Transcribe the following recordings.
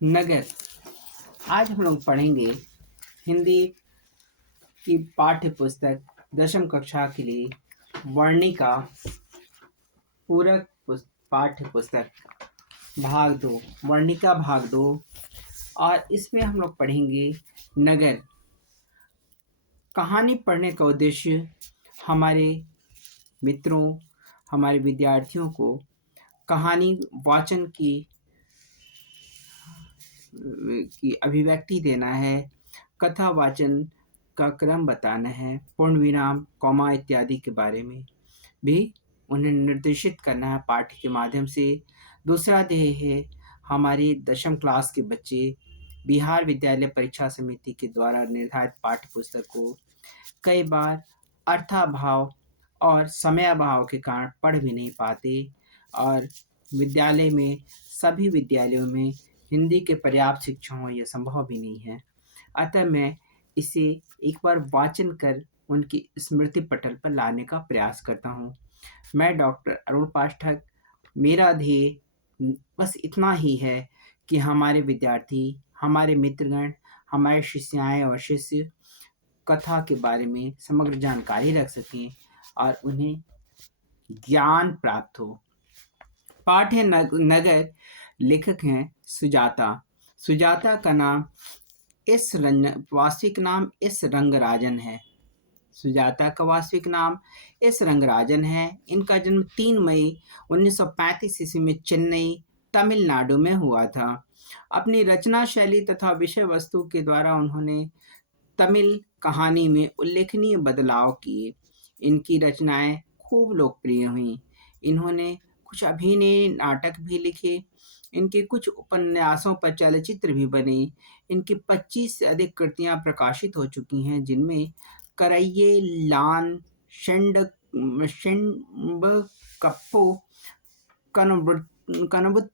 नगर। आज हम लोग पढ़ेंगे हिंदी की पाठ्य पुस्तक दशम कक्षा के लिए वर्णिका पूरक पाठ्य पुस्तक भाग 2, वर्णिका भाग 2। और इसमें हम लोग पढ़ेंगे नगर। कहानी पढ़ने का उद्देश्य हमारे मित्रों, हमारे विद्यार्थियों को कहानी वाचन की अभिव्यक्ति देना है, कथा वाचन का क्रम बताना है, पूर्ण विराम, कॉमा इत्यादि के बारे में भी उन्हें निर्देशित करना है पाठ के माध्यम से। दूसरा ध्येय है हमारी दशम क्लास के बच्चे बिहार विद्यालय परीक्षा समिति के द्वारा निर्धारित पाठ्य पुस्तक को कई बार अर्थाभाव और समयाभाव के कारण पढ़ भी नहीं पाते, और विद्यालय में सभी विद्यालयों में हिंदी के पर्याप्त शिक्षण हो यह संभव भी नहीं है। अतः मैं इसे एक बार वाचन कर उनकी स्मृति पटल पर लाने का प्रयास करता हूँ। मैं डॉक्टर अरुण पाठक, मेरा ध्येय बस इतना ही है कि हमारे विद्यार्थी, हमारे मित्रगण, हमारे शिष्याएं और शिष्य कथा के बारे में समग्र जानकारी रख सकें और उन्हें ज्ञान प्राप्त हो। पाठ है नगर। लेखक हैं सुजाता। सुजाता का नाम वास्तविक नाम एस रंगराजन है। सुजाता का वास्तविक नाम एस रंगराजन है। इनका जन्म 3 मई 1935 ईस्वी में चेन्नई, तमिलनाडु में हुआ था। अपनी रचना शैली तथा विषय वस्तु के द्वारा उन्होंने तमिल कहानी में उल्लेखनीय बदलाव किए। इनकी रचनाएं खूब लोकप्रिय हुईं। इन्होंने कुछ अभिनय नाटक भी लिखे। इनके कुछ उपन्यासों पर चलचित्र भी बने। इनकी 25 से अधिक कृतियां प्रकाशित हो चुकी हैं, जिनमें करैये लान, शेंबकप्पु, कनबुत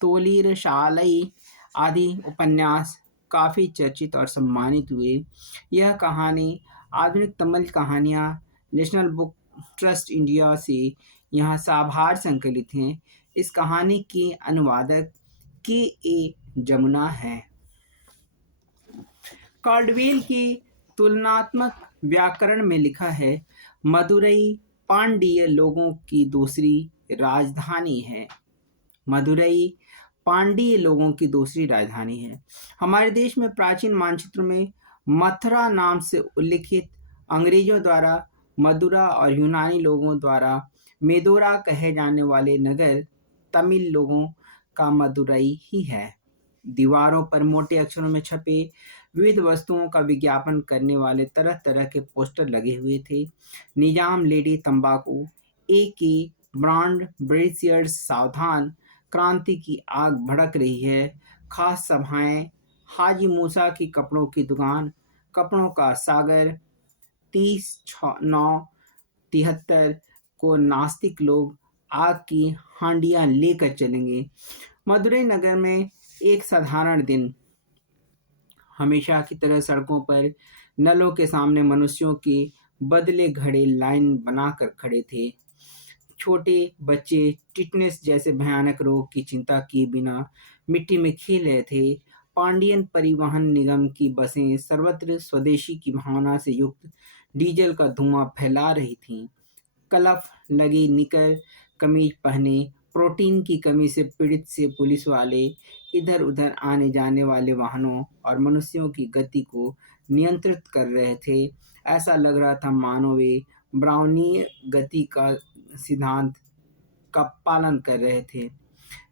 तोलीर शालई आदि उपन्यास काफ़ी चर्चित और सम्मानित हुए। यह कहानी आधुनिक तमिल कहानियाँ नेशनल बुक ट्रस्ट इंडिया से यहाँ साभार संकलित हैं। इस कहानी के अनुवादक के ए जमुना हैं। कार्डवेल की तुलनात्मक व्याकरण में लिखा है, मदुरई पांड्य लोगों की दूसरी राजधानी है। मदुरई पांड्य लोगों की दूसरी राजधानी है। हमारे देश में प्राचीन मानचित्र में मथुरा नाम से उल्लिखित अंग्रेजों द्वारा मदुरा और यूनानी लोगों द्वारा मेदोरा कहे जाने वाले नगर तमिल लोगों का मदुरई ही है। दीवारों पर मोटे अक्षरों में छपे विविध वस्तुओं का विज्ञापन करने वाले तरह तरह के पोस्टर लगे हुए थे। निजाम लेडी तंबाकू, के ब्रांड ब्रेसियर्स सावधान, क्रांति की आग भड़क रही है, खास सभाएं, हाजी मूसा की कपड़ों की दुकान, कपड़ों का सागर, 30/9/73 को नास्तिक लोग आग की हांडियां लेकर चलेंगे। मदुरई नगर में एक साधारण दिन हमेशा की तरह सड़कों पर नलों के सामने मनुष्यों के बदले घड़े लाइन बनाकर खड़े थे। छोटे बच्चे टिटनेस जैसे भयानक रोग की चिंता किए बिना मिट्टी में खेल रहे थे। पांडियन परिवहन निगम की बसें सर्वत्र स्वदेशी की भावना से युक्त डीजल का धुआं फैला रही थीं। कलफ लगी निकर कमीज पहने प्रोटीन की कमी से पीड़ित से पुलिस वाले इधर उधर आने जाने वाले वाहनों और मनुष्यों की गति को नियंत्रित कर रहे थे। ऐसा लग रहा था मानो वे ब्राउनीय गति का सिद्धांत का पालन कर रहे थे।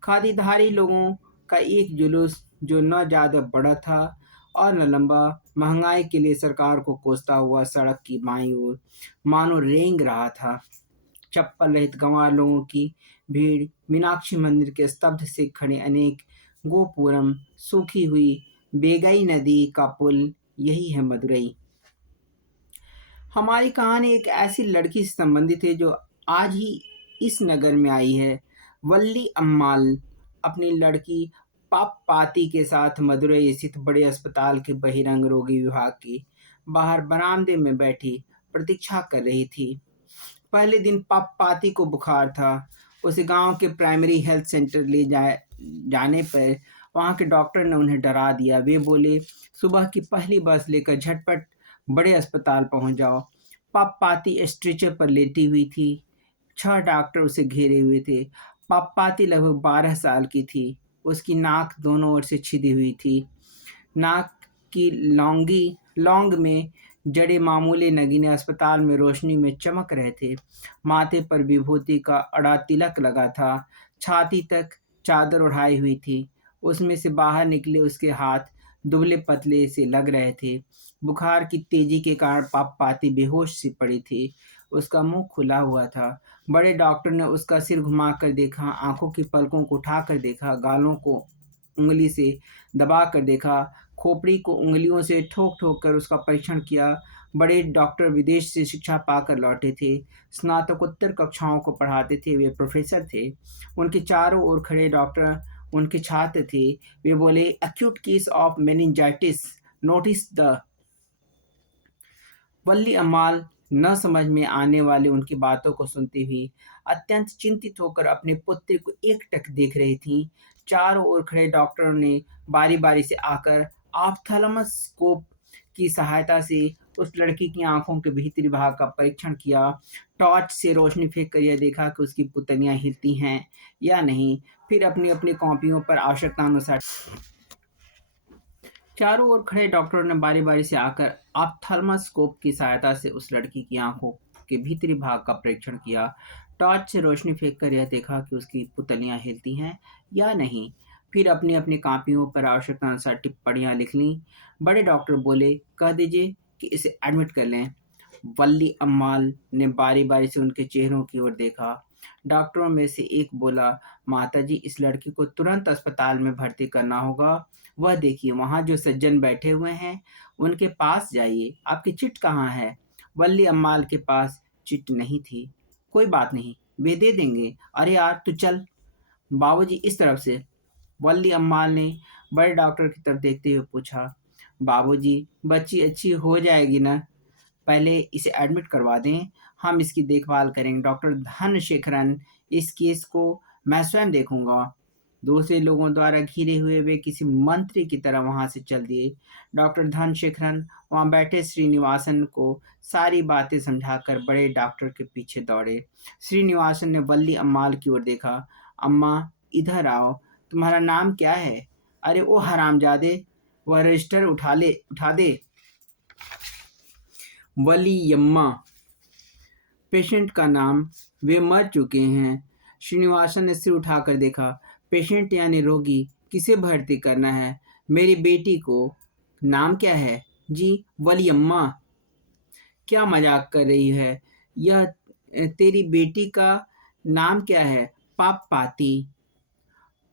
खादीधारी लोगों का एक जुलूस जो न ज़्यादा बड़ा था और न लंबा, महंगाई के लिए सरकार को कोसता हुआ सड़क की बाईं ओर मानो रेंग रहा था। चप्पल रहित गंवार लोगों की भीड़, मीनाक्षी मंदिर के स्तब्ध से खड़े अनेक गोपुरम, सूखी हुई बेगई नदी का पुल, यही है मदुरई। हमारी कहानी एक ऐसी लड़की से संबंधित है जो आज ही इस नगर में आई है। वल्ली अम्माल अपनी लड़की पापपाती के साथ मदुरई स्थित बड़े अस्पताल के बहिरंग रोगी विभाग के बाहर बरामदे में बैठी प्रतीक्षा कर रही थी। पहले दिन पापपाती को बुखार था। उसे गांव के प्राइमरी हेल्थ सेंटर ले जाने पर वहाँ के डॉक्टर ने उन्हें डरा दिया। वे बोले, सुबह की पहली बस लेकर झटपट बड़े अस्पताल पहुँच जाओ। पापपाती स्ट्रेचर पर लेटी हुई थी। 6 डॉक्टर उसे घेरे हुए थे। पापपाती लगभग 12 साल की थी। उसकी नाक दोनों ओर से छिदी हुई थी। नाक की लौंग में जड़े मामूली नगीने अस्पताल में रोशनी में चमक रहे थे। माथे पर विभूति का अड़ा तिलक लगा था। छाती तक चादर ओढ़ाई हुई थी। उसमें से बाहर निकले उसके हाथ दुबले पतले से लग रहे थे। बुखार की तेजी के कारण पापपाती बेहोश सी पड़ी थी। उसका मुंह खुला हुआ था। बड़े डॉक्टर ने उसका सिर घुमाकर देखा, आंखों की पलकों को उठाकर देखा, गालों को उंगली से दबा कर देखा, खोपड़ी को उंगलियों से ठोक ठोक कर उसका परीक्षण किया। बड़े डॉक्टर विदेश से शिक्षा पाकर लौटे थे। स्नातकोत्तर कक्षाओं को पढ़ाते थे। वे प्रोफेसर थे। उनके चारों ओर खड़े डॉक्टर उनके छात्र थे। वे बोले, acute case of meningitis, notice the. Valli Ammal न समझ में आने वाली उनकी बातों को सुनती हुई अत्यंत चिंतित होकर अपने पुत्र को एकटक देख रही थी। चारों ओर खड़े डॉक्टरों ने बारी बारी से आकर ऑप्थेल्मोस्कोप की सहायता से उस लड़की की आंखों के भीतरी भाग का परीक्षण किया। टॉर्च से रोशनी फेंक कर यह देखा कि उसकी पुतलियां हिलती हैं या नहीं। फिर अपनी अपनी कॉपियों पर आवश्यकतानुसार चारों ओर खड़े डॉक्टरों ने बारी बारी से आकर ऑप्थेल्मोस्कोप की सहायता से उस लड़की की आंखों के भीतरी भाग का परीक्षण किया। टॉर्च से रोशनी फेंक कर यह देखा कि उसकी पुतलियां हिलती हैं या नहीं। फिर अपनी अपनी कॉपियों पर आवश्यकतानुसार टिप्पणियां लिख लीं। बड़े डॉक्टर बोले, कह दीजिए कि इसे एडमिट कर लें। वल्ली अम्माल ने बारी बारी से उनके चेहरों की ओर देखा। डॉक्टरों में से एक बोला, माताजी, इस लड़की को तुरंत अस्पताल में भर्ती करना होगा। वह देखिए, वहाँ जो सज्जन बैठे हुए हैं, उनके पास जाइए। आपकी चिट कहाँ है? वल्ली अम्माल के पास चिट नहीं थी। कोई बात नहीं, वे दे देंगे। अरे यार, तू चल। बाबूजी, इस तरफ से। वल्ली अम्माल ने बड़े डॉक्टर की तरफ देखते हुए पूछा, बाबूजी, बच्ची अच्छी हो जाएगी ना? पहले इसे एडमिट करवा दें, हम इसकी देखभाल करेंगे। डॉक्टर धनशेखरन, इस केस को मैं स्वयं देखूंगा। दूसरे लोगों द्वारा घिरे हुए वे किसी मंत्री की तरह वहां से चल दिए। डॉक्टर धनशेखरन वहां बैठे श्रीनिवासन को सारी बातें समझाकर बड़े डॉक्टर के पीछे दौड़े। श्रीनिवासन ने वल्ली अम्माल की ओर देखा। अम्मा, इधर आओ। तुम्हारा नाम क्या है? अरे ओ हरामजादे, वह रजिस्टर उठा दे। वलीयम्मा पेशेंट का नाम। वे मर चुके हैं। श्रीनिवासन ने सिर उठाकर देखा। पेशेंट यानी रोगी, किसे भर्ती करना है? मेरी बेटी को। नाम क्या है? जी, वलीयम्मा। क्या मजाक कर रही है? यह तेरी बेटी का नाम क्या है? पापपाती।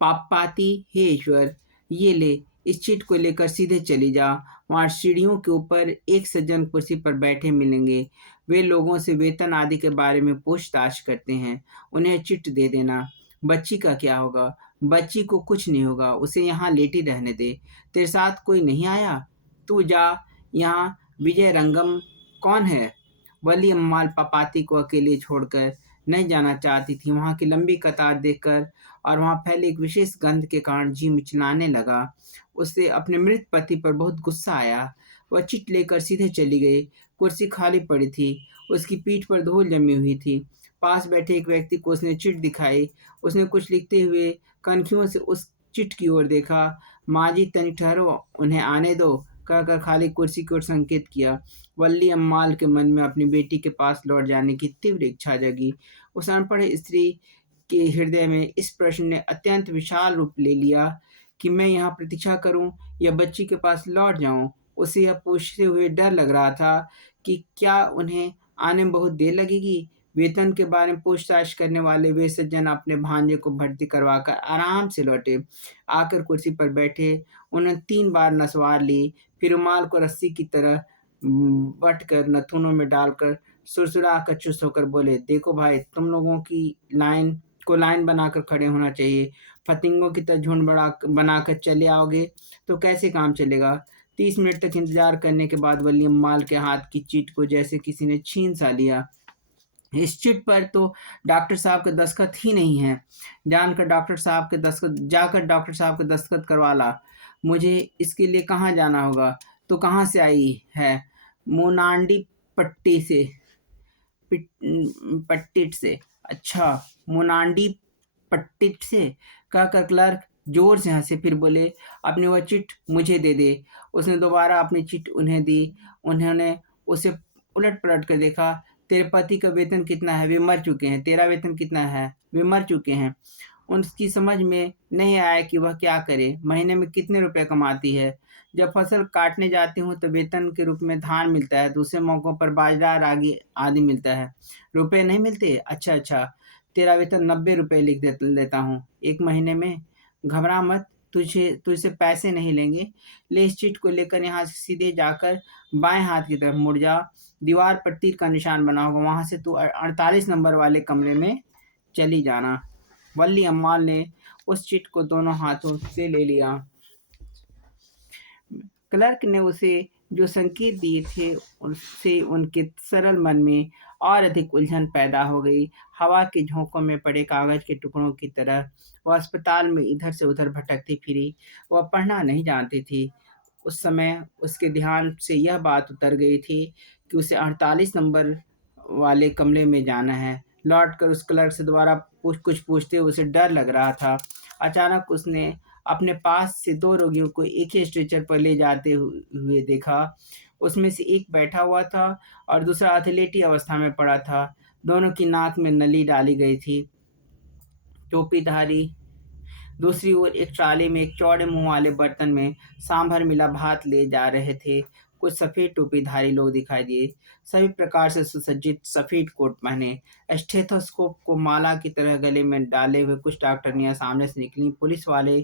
पापपाती, हे ईश्वर, ये ले, इस चिट को लेकर सीधे चली जा। वहाँ सीढ़ियों के ऊपर एक सज्जन कुर्सी पर बैठे मिलेंगे। वे लोगों से वेतन आदि के बारे में पूछताछ करते हैं। उन्हें चिट दे देना। बच्ची का क्या होगा? बच्ची को कुछ नहीं होगा, उसे यहाँ लेटी रहने दे। तेरे साथ कोई नहीं आया? तू जा। यहाँ विजय रंगम कौन है? वली अम्माल पापाती को अकेले छोड़कर नहीं जाना चाहती थी। वहाँ की लंबी कतार देखकर और वहाँ फैले एक विशेष गंध के कारण जी मिचलाने लगा। उसे अपने मृत पति पर बहुत गुस्सा आया। वह चिट लेकर सीधे चली गई। कुर्सी खाली पड़ी थी। उसकी पीठ पर धूल जमी हुई थी। पास बैठे एक व्यक्ति को उसने चिट दिखाई। उसने कुछ लिखते हुए कनखियों से उस चिट की ओर देखा। माँ जी, तनी ठहरो, उन्हें आने दो, कहकर खाली कुर्सी की ओर संकेत किया। वल्ली अम्माल के मन में अपनी बेटी के पास लौट जाने की तीव्र इच्छा जगी। उस अनपढ़ स्त्री के हृदय में इस प्रश्न ने अत्यंत विशाल रूप ले लिया कि मैं यहाँ प्रतीक्षा करूं या बच्ची के पास लौट जाऊं। उसे यह पूछते हुए डर लग रहा था कि क्या उन्हें आने में बहुत देर लगेगी। वेतन के बारे में पूछताछ करने वाले वे सज्जन अपने भांजे को भर्ती करवाकर आराम से लौटे। आकर कुर्सी पर बैठे। उन्होंने 3 बार नसवार ली। फिर रुमाल को रस्सी की तरह बट कर नथुनों में डालकर सुरसुरा कर चुस्त होकर बोले, देखो भाई, तुम लोगों की लाइन बनाकर खड़े होना चाहिए। फतिंगों की तरह झुंड बनाकर चले आओगे तो कैसे काम चलेगा? 30 मिनट तक इंतजार करने के बाद वली अम्माल के हाथ की चीट को जैसे किसी ने छीन सा लिया। इस चिट पर तो डॉक्टर साहब के दस्तखत ही नहीं है। जानकर डॉक्टर साहब के दस्तखत जाकर डॉक्टर साहब के दस्तखत करवा ला। मुझे इसके लिए कहाँ जाना होगा? तो कहाँ से आई है? मोनांडी पट्टी से। पट्टिट से। अच्छा, मोनांडी पट्टिट से, कहकर क्लर्क जोर से हंसे, फिर बोले, अपनी वह चिट मुझे दे दे। उसने दोबारा अपनी चिट उन्हें दी। उन्होंने उसे उलट पलट कर देखा। तेरे पति का वेतन कितना है? वे मर चुके हैं। तेरा वेतन कितना है? वे मर चुके हैं। उसकी समझ में नहीं आया कि वह क्या करे। महीने में कितने रुपए कमाती है? जब फसल काटने जाती हूँ तो वेतन के रूप में धान मिलता है, दूसरे मौकों पर बाजरा, रागी आदि मिलता है। रुपए नहीं मिलते? अच्छा अच्छा, तेरा वेतन 90 रुपये लिख देता हूँ एक महीने में। घबरा मत, तुझसे पैसे नहीं लेंगे। ले इस चिट को लेकर यहाँ से सीधे जाकर बाएं हाथ की तरफ मुड़ जा। दीवार पर तीर का निशान बना होगा, वहां से तू 48 नंबर वाले कमरे में चली जाना। वल्ली अम्माल ने उस चिट को दोनों हाथों से ले लिया। क्लर्क ने उसे जो संकेत दिए थे, उससे उनके सरल मन में और अधिक उलझन पैदा हो गई। हवा के झोंकों में पड़े कागज के टुकड़ों की तरह वह अस्पताल में इधर से उधर भटकती फिरी। वह पढ़ना नहीं जानती थी। उस समय उसके ध्यान से यह बात उतर गई थी कि उसे 48 नंबर वाले कमरे में जाना है। लौट कर उस क्लर्क से दोबारा कुछ पूछते हुए उसे डर लग रहा था। अचानक उसने अपने पास से दो रोगियों को एक ही स्ट्रेचर पर ले जाते हुए देखा। उसमें से एक बैठा हुआ था और दूसरा अथलेटी अवस्था में पड़ा था। दोनों की नाक में नली डाली गई थी। टोपीधारी दूसरी ओर एक ट्राली में एक चौड़े मुंह वाले बर्तन में सांभर मिला भात ले जा रहे थे। कुछ सफेद टोपीधारी लोग दिखाई दिए, सभी प्रकार से सुसज्जित, सफेद कोट पहने। स्टेथोस्कोप को माला की तरह गले में डाले हुए कुछ डॉक्टरनियां सामने से निकली। पुलिस वाले,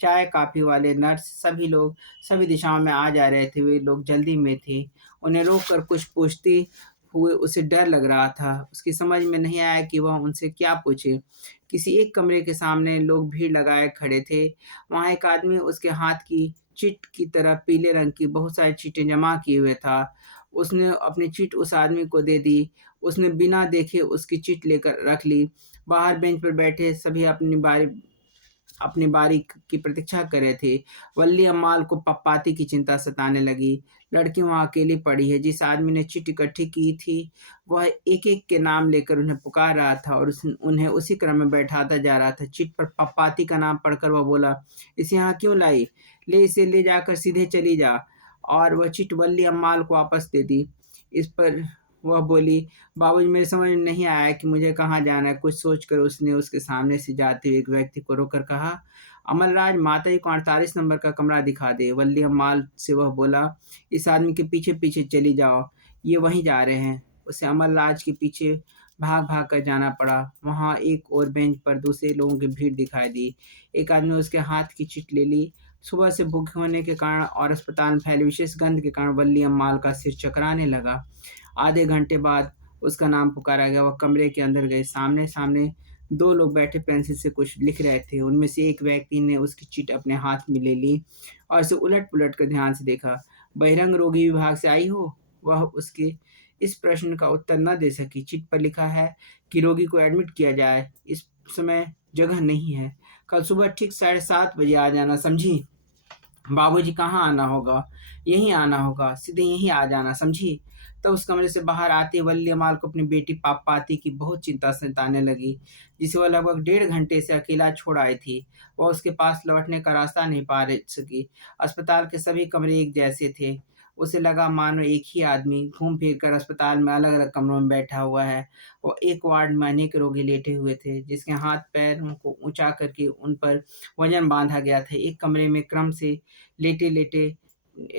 चाय कॉफी वाले, नर्स, सभी लोग सभी दिशाओं में आ जा रहे थे। वे लोग जल्दी में थे। उन्हें रोक कर कुछ पूछते हुए उसे डर लग रहा था। उसकी समझ में नहीं आया कि वह उनसे क्या पूछे। किसी एक कमरे के सामने लोग भीड़ लगाए खड़े थे। वहां एक आदमी उसके हाथ की चिट की तरह पीले रंग की बहुत सारी चीटें जमा किए हुए था। उसने अपनी चिट उस आदमी को दे दी। उसने बिना देखे उसकी चिट लेकर रख ली। बाहर बेंच पर बैठे सभी अपनी बारी की प्रतीक्षा कर रहे थे। वल्ली अम्माल को पप्पाती की चिंता सताने लगी। लड़की वहां अकेली पड़ी है। जिस आदमी ने चिट इकट्ठी की थी वह एक एक के नाम लेकर उन्हें पुकार रहा था और उन्हें उसी क्रम में बैठाता जा रहा था। चिट पर पप्पाती का नाम पढ़कर वह बोला, इसे यहाँ क्यों लाई? ले इसे ले जाकर सीधे चली जा। और वह चिट वल्ली अम्माल को वापस दे दी। इस पर वह बोली, बाबूजी, मेरे समझ में नहीं आया कि मुझे कहाँ जाना है। कुछ सोचकर उसने उसके सामने से जाते हुए एक व्यक्ति को रोककर कहा, अमलराज, माताजी को 48 नंबर का कमरा दिखा दे। वल्ली अम्माल से वह बोला, इस आदमी के पीछे पीछे चली जाओ, ये वहीं जा रहे हैं। उसे अमलराज के पीछे भाग भाग कर जाना पड़ा। वहां एक और बेंच पर दूसरे लोगों की भीड़ दिखाई दी। एक आदमी उसके हाथ की चिट ले ली। सुबह से भूखे होने के कारण और अस्पताल में फैली विशेष गंध के कारण वल्ली अम्माल का सिर चकराने लगा। आधे घंटे बाद उसका नाम पुकारा गया। वह कमरे के अंदर गए। सामने सामने दो लोग बैठे पेंसिल से कुछ लिख रहे थे। उनमें से एक व्यक्ति ने उसकी चिट अपने हाथ में ले ली और उसे उलट पुलट कर ध्यान से देखा। बहिरंग रोगी विभाग से आई हो? वह उसके इस प्रश्न का उत्तर न दे सकी। चिट पर लिखा है कि रोगी को एडमिट किया जाए। इस समय जगह नहीं है। कल सुबह ठीक 7:30 बजे आ जाना, समझी? बाबूजी, कहाँ आना होगा? यहीं आना होगा, सीधे यहीं आ जाना, समझी? तब उस कमरे से बाहर आते वल्ली अमाल को अपनी बेटी पापाती की बहुत चिंता सताने लगी, जिसे वह लगभग 1.5 घंटे से अकेला छोड़ आई थी। वह उसके पास लौटने का रास्ता नहीं पा सकी। अस्पताल के सभी कमरे एक जैसे थे। उसे लगा मानो एक ही आदमी घूम फिर कर अस्पताल में अलग अलग कमरों में बैठा हुआ है। वो एक वार्ड में अनेक रोगी लेटे हुए थे, जिसके हाथ पैरों को ऊंचा करके उन पर वजन बांधा गया था। एक कमरे में क्रम से लेटे लेटे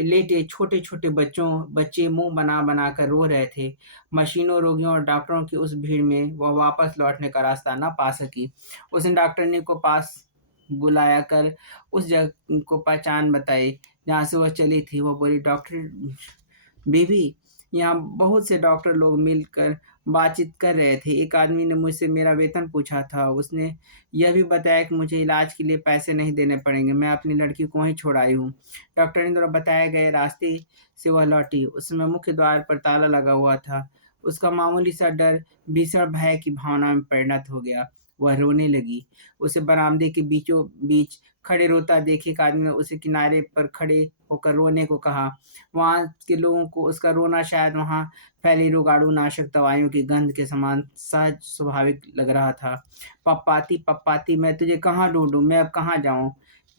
लेटे छोटे छोटे बच्चे मुंह बना बना कर रो रहे थे। मशीनों, रोगियों और डॉक्टरों की उस भीड़ में वह वापस लौटने का रास्ता न पा सकी। उसने डॉक्टरनी को पास बुलाया कर उस जगह को पहचान बताई जहाँ से वह चली थी। वो बोली, डॉक्टर बीबी, यहाँ बहुत से डॉक्टर लोग मिलकर बातचीत कर रहे थे। एक आदमी ने मुझसे मेरा वेतन पूछा था। उसने यह भी बताया कि मुझे इलाज के लिए पैसे नहीं देने पड़ेंगे। मैं अपनी लड़की को वहीं छोड़ आई हूँ। डॉक्टर ने द्वारा बताए गए रास्ते से वह लौटी। उस समय मुख्य द्वार पर ताला लगा हुआ था। उसका मामूली सा डर भीषण भय की भावना में परिणत हो गया। वह रोने लगी। उसे बरामदे के बीचों बीच खड़े रोता देख एक आदमी ने उसे किनारे पर खड़े होकर रोने को कहा। वहाँ के लोगों को उसका रोना शायद वहाँ फैली रोगाणु नाशक दवाइयों की गंध के समान सहज स्वाभाविक लग रहा था। पप्पाती पप्पाती, मैं तुझे कहाँ ढूंढूं, मैं अब कहाँ जाऊं,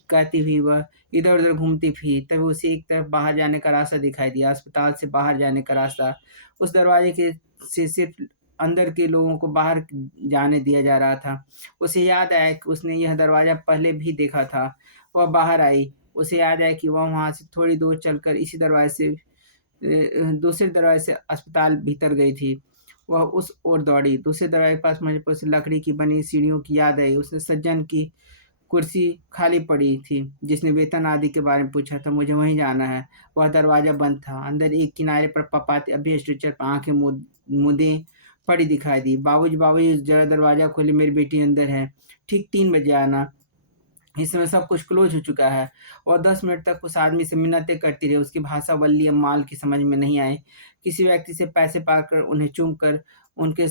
कहती हुई वह इधर उधर घूमती फिरी। तभी उसे एक तरफ बाहर जाने का रास्ता दिखाई दिया, अस्पताल से बाहर जाने का रास्ता। उस दरवाजे के से सिर्फ अंदर के लोगों को बाहर जाने दिया जा रहा था। उसे याद आया कि उसने यह दरवाज़ा पहले भी देखा था। वह बाहर आई। उसे याद आया कि वह वहाँ से थोड़ी दूर चलकर इसी दरवाजे से दूसरे दरवाजे से अस्पताल भीतर गई थी। वह उस ओर दौड़ी। दूसरे दरवाजे के पास मुझे पर से लकड़ी की बनी सीढ़ियों की याद आई। उसने सज्जन की कुर्सी खाली पड़ी थी, जिसने वेतन आदि के बारे में पूछा था। मुझे वहीं जाना है। वह दरवाज़ा बंद था। अंदर एक किनारे पर पपाती अभी स्ट्रेचर पर आँखें मूंदे पड़ी दिखाई दी। बाबूजी, बाबूजी, ज़रा दरवाज़ा खोलिए, मेरी बेटी अंदर है। ठीक 3 बजे आना। इस समय सब कुछ क्लोज हो चुका है। और 10 मिनट तक उस आदमी से मिन्नतें करती रही। उसकी भाषा वल्ली अम्माल की समझ में नहीं आई। किसी व्यक्ति से पैसे पाकर उन्हें चूम कर उनके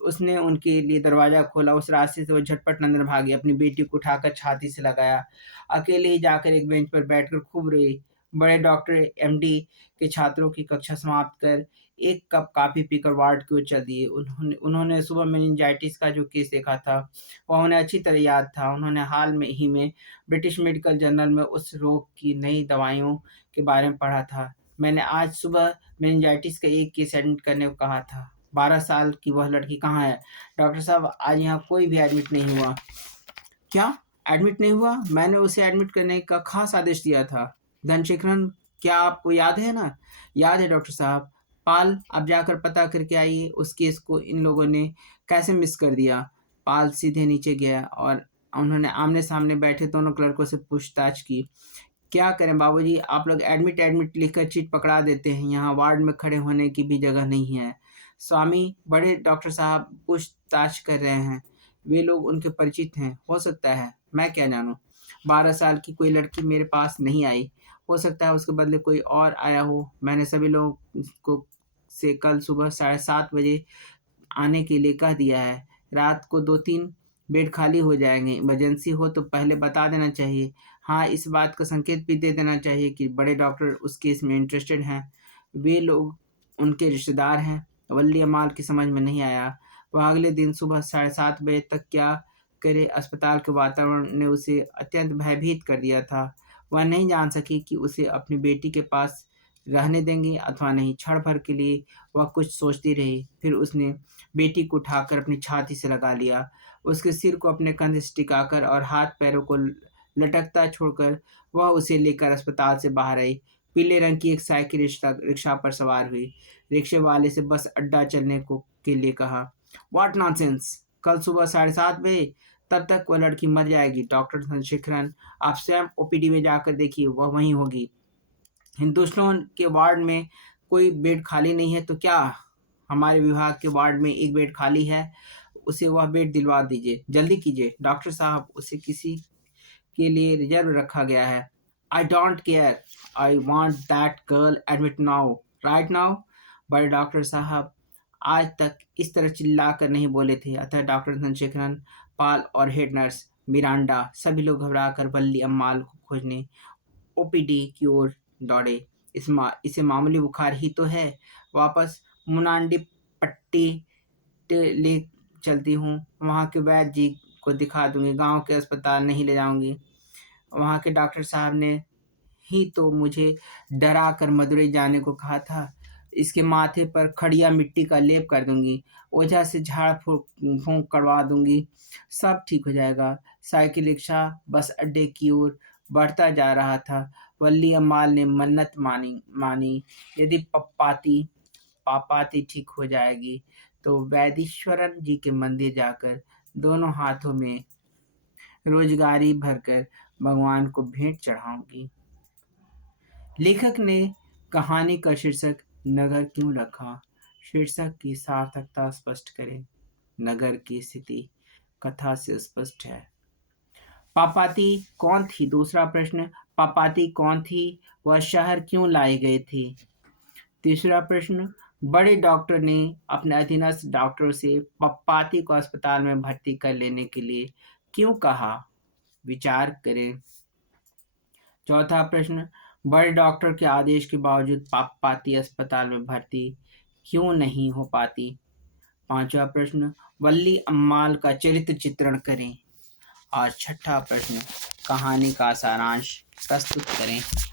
उसने उनके लिए दरवाज़ा खोला। उस रास्ते से वो झटपट अंदर भागी। अपनी बेटी को उठाकर छाती से लगाया। अकेले ही जाकर एक बेंच पर बैठकर खूब रोई। बड़े डॉक्टर एमडी के छात्रों की कक्षा समाप्त कर एक कप कॉफ़ी पीकर वार्ड की ओर चल दिए। उन्होंने उन्होंने सुबह मेनिंजाइटिस का जो केस देखा था, वह उन्हें अच्छी तरह याद था। उन्होंने हाल में ही में ब्रिटिश मेडिकल जर्नल में उस रोग की नई दवाइयों के बारे में पढ़ा था। मैंने आज सुबह मेनिंजाइटिस का एक केस एडमिट करने को कहा था। 12 साल की वह लड़की कहाँ है? डॉक्टर साहब, आज यहाँ कोई भी एडमिट नहीं हुआ। क्या? एडमिट नहीं हुआ? मैंने उसे एडमिट करने का खास आदेश दिया था। धनशेखरन, क्या आपको याद है ना? याद है डॉक्टर साहब। पाल, अब जाकर पता करके आइए उस केस को इन लोगों ने कैसे मिस कर दिया। पाल सीधे नीचे गया और उन्होंने आमने सामने बैठे दोनों क्लर्कों से पूछताछ की। क्या करें बाबूजी, आप लोग एडमिट एडमिट लिखकर चिट पकड़ा देते हैं। यहाँ वार्ड में खड़े होने की भी जगह नहीं है। स्वामी, बड़े डॉक्टर साहब पूछताछ कर रहे हैं। वे लोग उनके परिचित हैं। हो सकता है, मैं क्या जानूं। 12 साल की कोई लड़की मेरे पास नहीं आई। हो सकता है उसके बदले कोई और आया हो। मैंने सभी लोगों को से कल सुबह 7:30 बजे आने के लिए कह दिया है। रात को 2-3 बेड खाली हो जाएंगे। इमरजेंसी हो तो पहले बता देना चाहिए। हाँ, इस बात का संकेत भी दे देना चाहिए कि बड़े डॉक्टर उस केस में इंटरेस्टेड हैं। वे लोग उनके रिश्तेदार हैं। वल्ली अम्माल की समझ में नहीं आया। वह अगले दिन सुबह 7:30 बजे तक क्या करे। अस्पताल के वातावरण ने उसे अत्यंत भयभीत कर दिया था। वह नहीं जान सकी कि उसे अपनी बेटी के पास रहने देंगे अथवा नहीं। क्षण भर के लिए वह कुछ सोचती रही। फिर उसने बेटी को उठाकर अपनी छाती से लगा लिया। उसके सिर को अपने कंधे से टिकाकर और हाथ पैरों को लटकता छोड़कर वह उसे लेकर अस्पताल से बाहर आई। पीले रंग की एक साइकिल रिक्शा पर सवार हुई। रिक्शे वाले से बस अड्डा चलने को के लिए कहा। What nonsense! कल सुबह 7:30 बजे? तब तक वह लड़की मर जाएगी। डॉक्टर चंद्रशेखरन, आप स्वयं ओपीडी में जाकर देखिए, वह वहीं होगी। हिंदुस्तान के वार्ड में कोई बेड खाली नहीं है तो क्या हमारे विभाग के वार्ड में एक बेड खाली है? उसे वह बेड दिलवा दीजिए। जल्दी कीजिए डॉक्टर साहब, उसे किसी के लिए रिजर्व रखा गया है। I don't care, I want that girl admit now, right now. बड़े डॉक्टर साहब आज तक इस तरह चिल्ला कर नहीं बोले थे। अतः डॉक्टर चंद्रशेखरन, पाल और हेड नर्स मिरांडा सभी लोग घबरा कर बल्ली अम्माल को खोजने ओपीडी की ओर दौड़े। इसे मामूली बुखार ही तो है। वापस मुनांडी पट्टी ले चलती हूँ। वहाँ के वैद्य जी को दिखा दूंगी। गांव के अस्पताल नहीं ले जाऊंगी। वहाँ के डॉक्टर साहब ने ही तो मुझे डरा कर मदुरई जाने को कहा था। इसके माथे पर खड़िया मिट्टी का लेप कर दूंगी। ओझा से झाड़ फूंक फूंक करवा दूंगी। सब ठीक हो जाएगा। साइकिल रिक्शा बस अड्डे की ओर बढ़ता जा रहा था। वल्ली अम्माल ने मन्नत मानी मानी यदि पापाती ठीक हो जाएगी तो वैदीश्वरन जी के मंदिर जाकर दोनों हाथों में रोजगारी भरकर भगवान को भेंट चढ़ाऊंगी। लेखक ने कहानी का शीर्षक नगर क्यों रखा? शीर्षक की सार्थकता स्पष्ट करें। नगर की स्थिति कथा से स्पष्ट है। पापाती कौन थी? दूसरा प्रश्न, पापाती कौन थी? वह शहर क्यों लाई गई थी? तीसरा प्रश्न, बड़े डॉक्टर ने अपने अधीनस्थ डॉक्टरों से पप्पाती को अस्पताल में भर्ती कर लेने के लिए क्यों कहा? विचार करें। चौथा प्रश्न, बड़े डॉक्टर के आदेश के बावजूद पप्पाती अस्पताल में भर्ती क्यों नहीं हो पाती? पांचवा प्रश्न, वल्ली अम्माल का चरित्र चित्रण करें। और छठा प्रश्न, कहानी का सारांश प्रस्तुत करें।